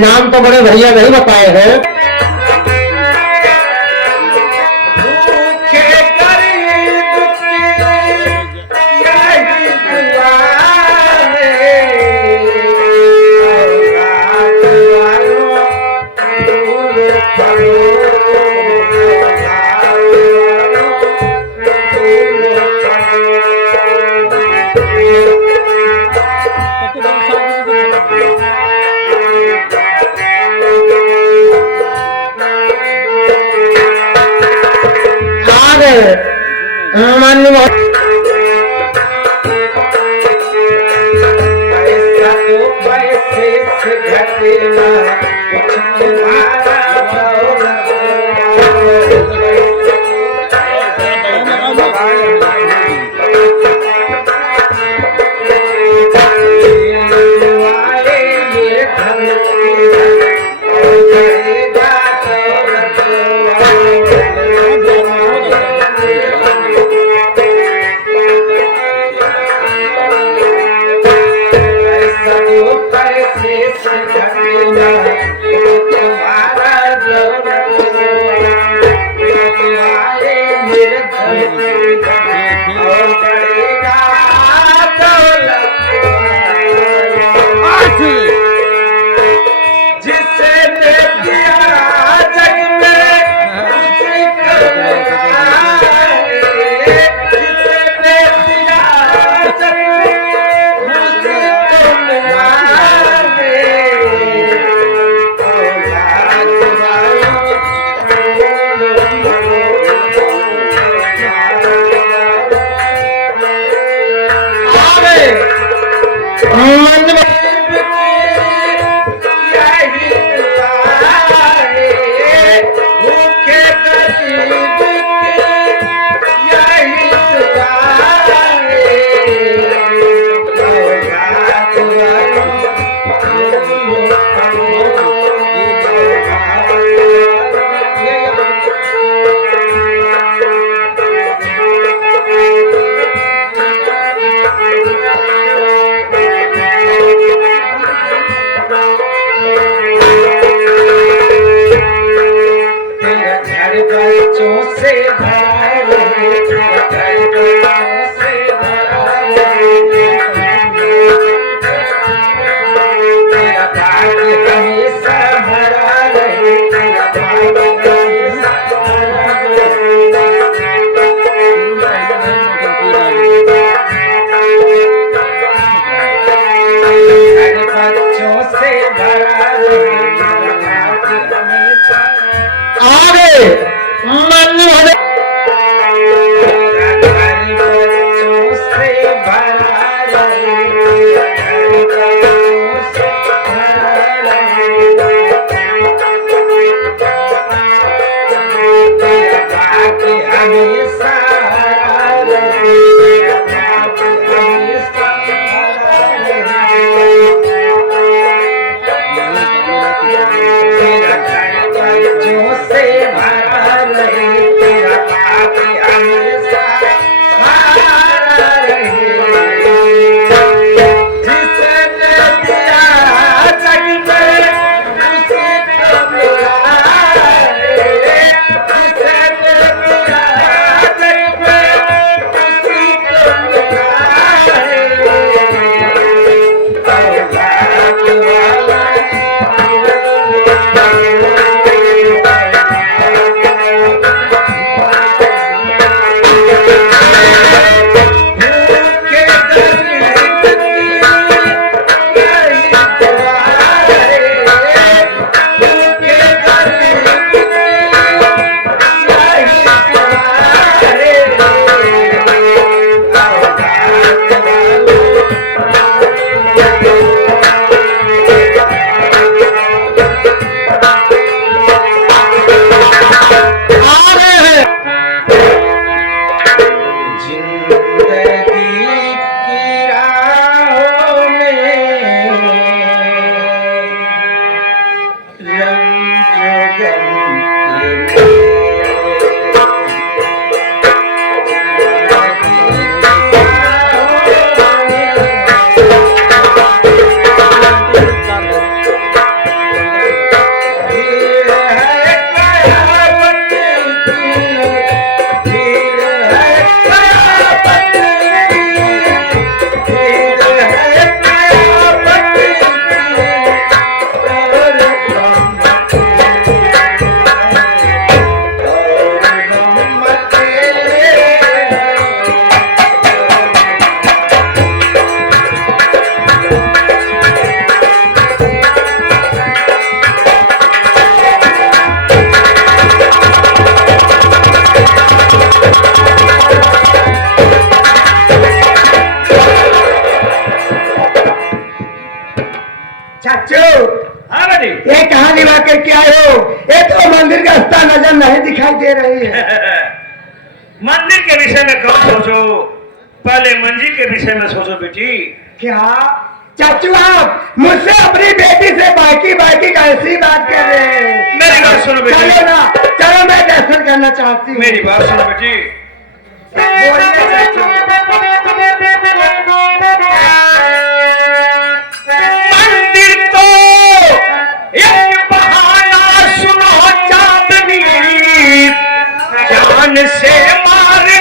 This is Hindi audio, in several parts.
नाम तो बड़े भैया नहीं बताए हैं। मान्य पैसा तो पैसे से घटे ना कुछ तुम्हारा मंदिर के विषय में कम सोचो, पहले मंजी के विषय में सोचो बेटी। क्या चाचू आप मुझसे अपनी बेटी से बाकी बाकी कैसी बात कर रहे हैं? मेरी बात सुनो बेटी। चलो ना, चलो मैं दर्शन करना चाहती हूँ। मेरी बात सुनो बेटी। बोलिए चाचू। मंदिर तो एक बहाना, सुनो चांदनी, जान से मारने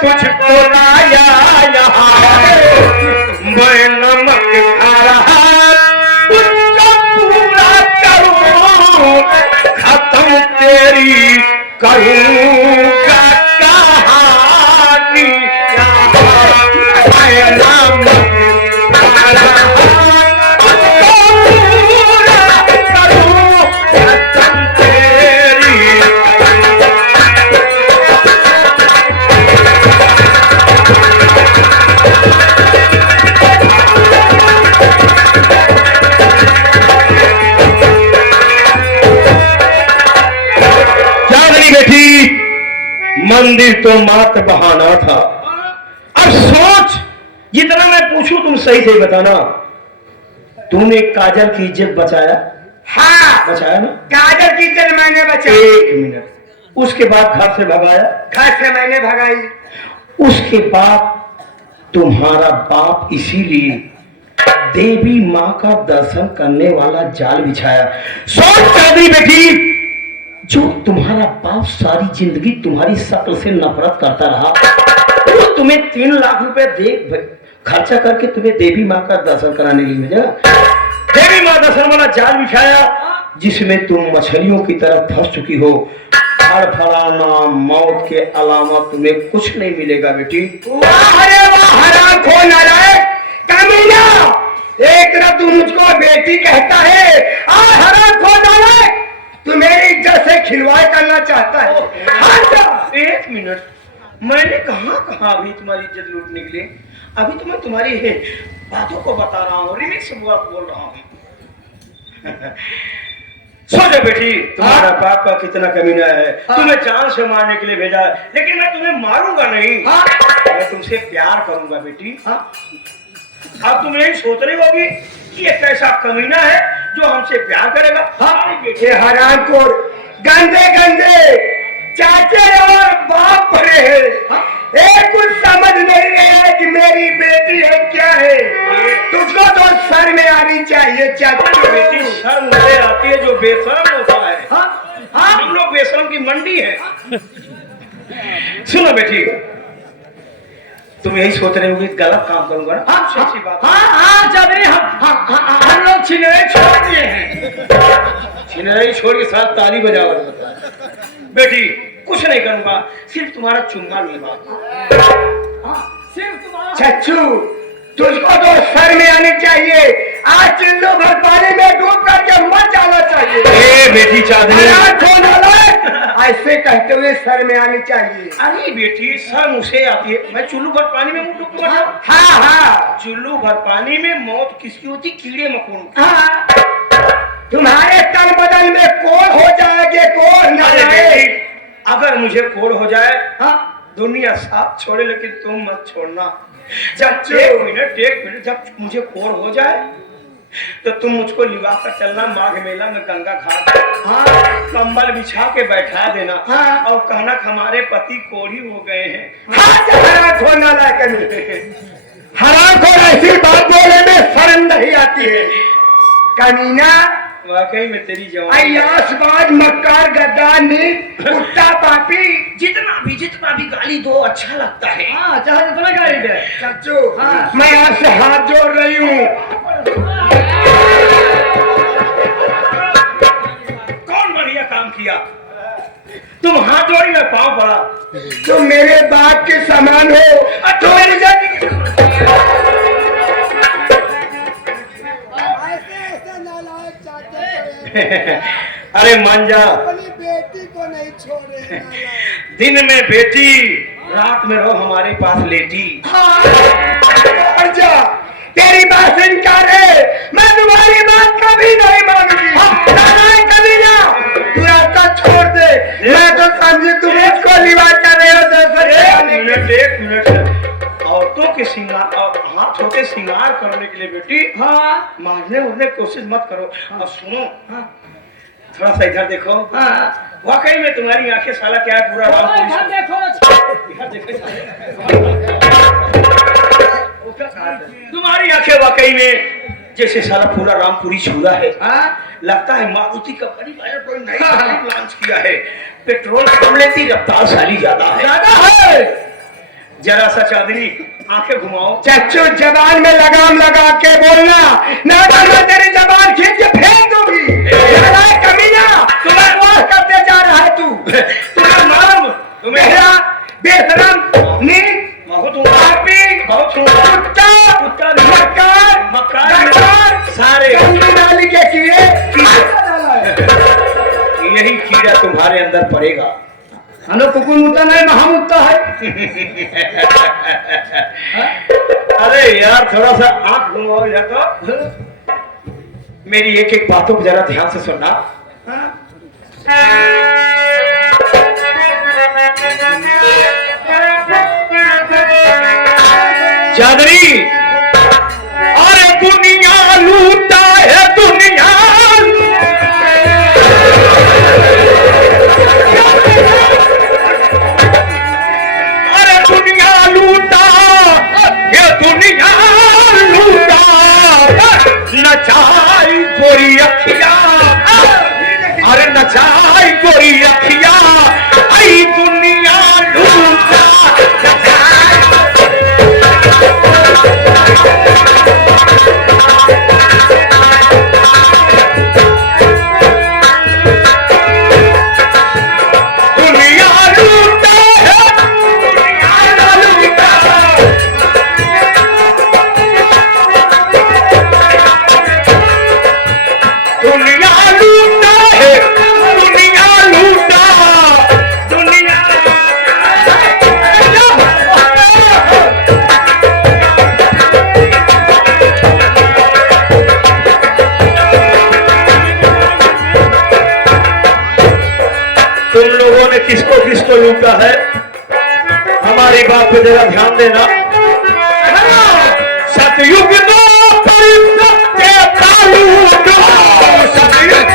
तुझको लाया यहाँ। मैं नमक खा रहा, तुझको पूरा करूं, खत्म तेरी करूंगा कहानी। मैं नमक खा रहा, तुझको पूरा करूं, खत्म तेरी। बेटी, मंदिर तो मात्र बहाना था। अब सोच, जितना मैं पूछूं तुम सही सही बताना। तूने काजल की इज्जत बचाया? हाँ बचाया ना? काजल की इज्जत मैंने बचाई। 1 मिनट। उसके बाद घर से भगाया? घर से मैंने भगाई। उसके बाद तुम्हारा बाप इसीलिए देवी माँ का दर्शन करने वाला जाल बिछाया। सोच चौधरी बेटी, जो तुम्हारा बाप सारी जिंदगी तुम्हारी शक्ल से नफरत करता रहा, वो तुम्हें 3 लाख रुपए दे खर्चा करके तुम्हें देवी माँ का दर्शन कराने के लिए भेजा। देवी माँ दर्शन वाला जाल बिछाया, जिसमें तुम मछलियों की तरफ फंस चुकी हो। फड़फड़ाना, मौत के अलावा तुम्हें कुछ नहीं मिलेगा बेटी। वाह रे वाह, हराम खो नालायक कमीना! एक तरफ तू मुझको बेटी कहता है और हराम खो नालायक तू मेरी इज्जत से खिलवाड़ करना चाहता है। हाँ 1 मिनट, मैंने कहा अभी तुम्हारी इज्जत लूटने के लिए? अभी तो मैं तुम्हारी बातों को बता रहा हूँ, रिमिक्स बोल रहा हूँ। सोचो बेटी, तुम्हारा बाप का कितना कमीना है। तुम्हें जान से मारने के लिए भेजा है, लेकिन मैं तुम्हें मारूंगा नहीं। मैं तुमसे प्यार करूंगा बेटी। अब तुम यही सोच रही होगी कि ये कैसा कमीना है जो हमसे प्यार करेगा। ये हराम खोर गंदे गंदे चाचे और बाप पड़े हैं। एक कुछ समझ नहीं रहा है कि मेरी बेटी है क्या है। तुझको तो सर में आनी चाहिए चाचा। बेटी शर्म उसे आती है जो बेशर्म होता है। हम लोग बेशर्म की मंडी है। सुनो बेटी, तुम यही सोच रहे होगी गलत काम करूंगा ना? अच्छी बात। हम लोग छिनरे छोड़ दिए हैं। छिनराई छोड़ के साथ ताली बजाओ। बेटी कुछ नहीं करूंगा, सिर्फ तुम्हारा चुम्मा लूंगा। चच्चू तुझको तो सर में आनी चाहिए। आज चिल्लू भर पानी में डूब करके मर जाना चाहिए। ए बेटी चांदनी, ऐसे कहते हुए सर में आनी चाहिए। अरे बेटी शर्म उसे आती है। मैं चुल्लू भर पानी में मुंह डूबूंगा? हाँ हाँ, चुल्लू भर पानी में मौत किसकी होती? कीड़े मकोड़ों। हाँ। तुम्हारे तन बदन में कोड़ हो जाएंगे, कोड़ न रहे। अगर मुझे कोड़ हो जाए, दुनिया साथ छोड़े, लेकिन तुम मत छोड़ना। जब एक मिनट जब मुझे कोड़ हो जाए तो तुम मुझको लिवा कर चलना माघ मेला में गंगा घाट। कंबल बिछा के बैठा देना और कहना हमारे पति कोढ़ी हो गए हैं। हराम खोर ऐसी बात बोलने में शर्म नहीं आती है कमीना। वाकई में तेरी जवानी, अय्याशबाज, मक्कार, गद्दार, नीच, कुत्ता, पापी, जितना भी गाली दो अच्छा लगता है। चाहे जितना गाली दे। चाचू मैं आपसे हाथ जोड़ रही हूँ। कौन बढ़िया काम किया? तुम हाथ जोड़ी में पाँव पड़ा। तुम मेरे बाप के समान हो। तो मेरी जाति अरे मान जा, अपनी बेटी को नहीं छोड़े। दिन में बेटी, रात में रहो हमारे पास लेटी। और जा, तेरी बात से इनकार है। मैं तुम्हारी बात कभी नहीं मानूंगी। कभी ना, तू ऐसा छोड़ दे। मैं तो समझी तुम मुझको लिवा कर रहे हो। एक मिनट। औरतों के श्रृंगार और हाथों के श्रृंगार करने के लिए बेटी हाँ मारने उड़ने की कोशिश मत करो। और सुनो, थोड़ा सा इधर देखो। हाँ वाकई में तुम्हारी आंखें साला क्या है, पूरा राम इधर देखो इधर देखो। तुम्हारी आंखें वाकई में जैसे साला पूरा रामपुरी छुरा है। लगता है मारुति कंपनी वाले कोई नई गाड़ी लॉन्च किया है। पेट्रोल कम लेती, रफ्तार साली ज्यादा है। जरा सा चांदनी आंखें घुमाओ। चच्चू जबान में लगाम लगा के बोलना, ना तो मैं तेरी जबान खींच के फेंक दूंगी। कमीना, तुम्हें वाह करते जा रहा है तू। तुम्हें मालूम, तुम्हें मेरा बेशरम नीच बहुत हूँ, पापी बहुत हूँ। कुत्ता कुत्ता मक्कार मक्कार सारे गंदी नाली के कीड़े यही कीड़ा तुम्हारे अंदर पड़ेगा। हनो कुकुर मुत्ता नहीं महामुत्ता है। अरे यार थोड़ा सा आंख घुमाओ या तो। मेरी एक एक बातों को जरा ध्यान से सुनना। चादरी, अरे दुनिया लूटा है दुनिया। अरे दुनिया लूटा, ये दुनिया लूटा। नचाई गोरी अखिया, अरे नचाई गोरी अखिया। आई दुनिया लूटा, दुनिया लूटा है, दुनिया लूटा। दुनिया लूटा है, दुनिया लूटा। दुनिया तुम लोगों ने किसको किसको लूटा है, हमारी बात पे जरा ध्यान देना। सतयुग दो सत्य कालू दो, सतयुग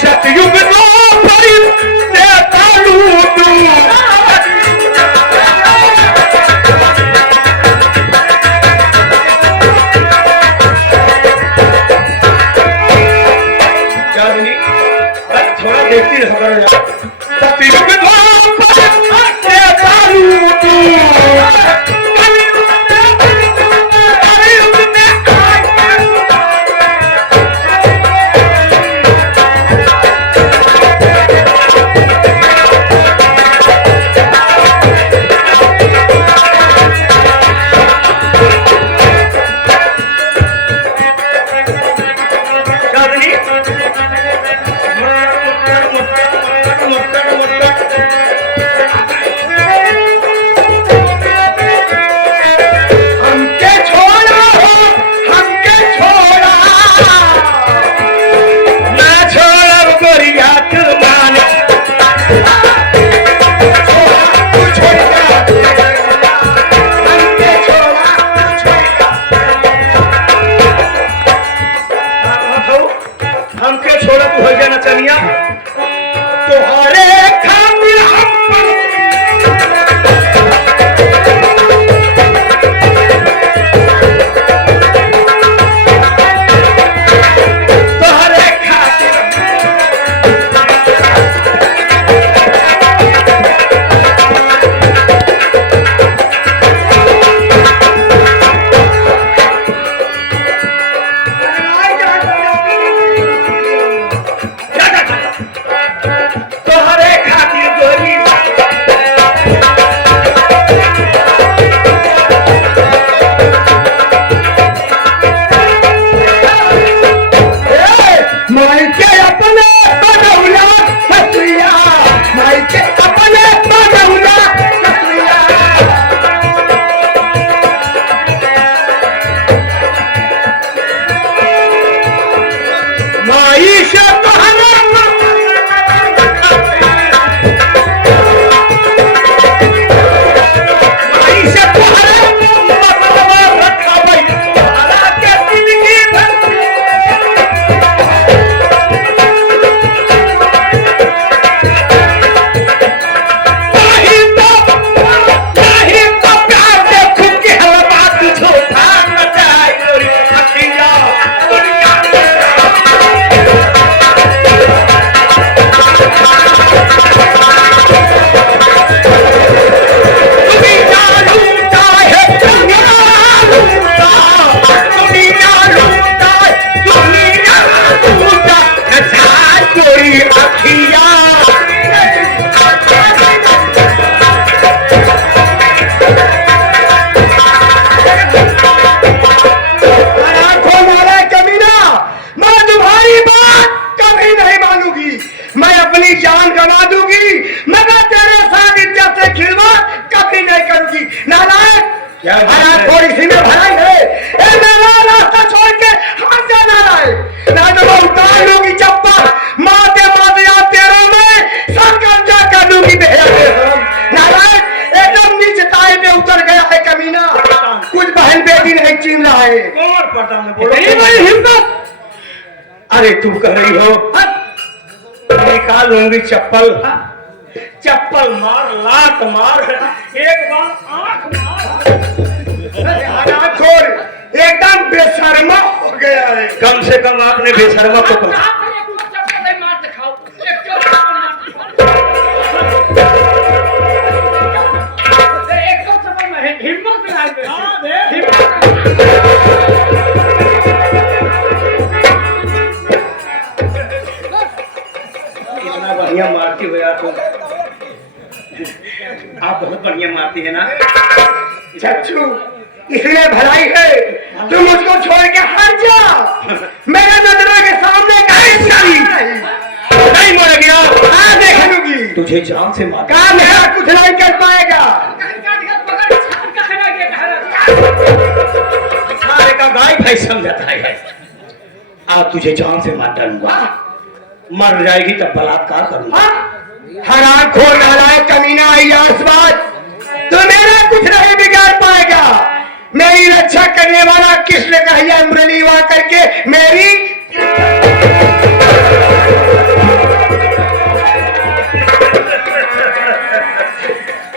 सतयुग दो सत्य कालू दो। चांदनी, थोड़ा देखती रहो, छीन रहा है। कौन पर्दा में बोलो? इतनी बड़ी हिम्मत! अरे तू कह रही हो निकाल लूंगी चप्पल। चप्पल मार, लात मार, एक बार आंख मार। हरामखोर एकदम बेशर्मा हो गया है। कम से कम आपने बेशर्मा को कहा। इतना बढ़िया मारती हो यार तुम। आप बहुत बढ़िया मारती है ना चच्चू, इसलिए भलाई है तुम उसको छोड़ के हट जा। मेरे नजरों के सामने नहीं मर गया। हाँ, देख लूंगी तुझे जान से मार। कहा मेरा कुछ नहीं कर पाएगा। सारे का गाय भाई समझता है। आज तुझे जान से मार डालूंगा। मर जाएगी तब बलात्कार करूंगा। हरामखोर नालायक कमीना अय्यासबाज, तू मेरा कुछ नहीं बिगाड़ पाएगा। मेरी रक्षा करने वाला कृष्ण कहिया मुरली वा करके मेरी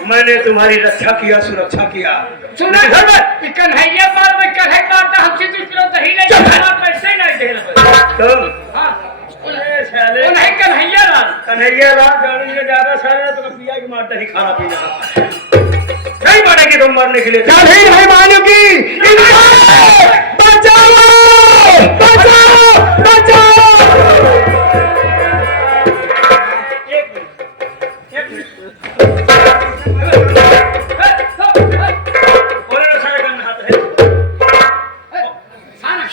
मैंने तुम्हारी रक्षा किया, सुरक्षा किया। सुना कन्हैया बार में कन्हैया मारता हमसे 2 किलो दही नहीं देना, पैसे नहीं दे रहे। तुम हाँ नहीं कन्हैया लाल, कन्हैया लाल गाड़ी में ज्यादा सारा तो पिया की मारता ही खाना पीना नहीं मारेगी। तुम मरने के लिए कभी नहीं मानूंगी। बचाओ बचाओ बचाओ। एक मिनट और सारे गन हाथ है। सारा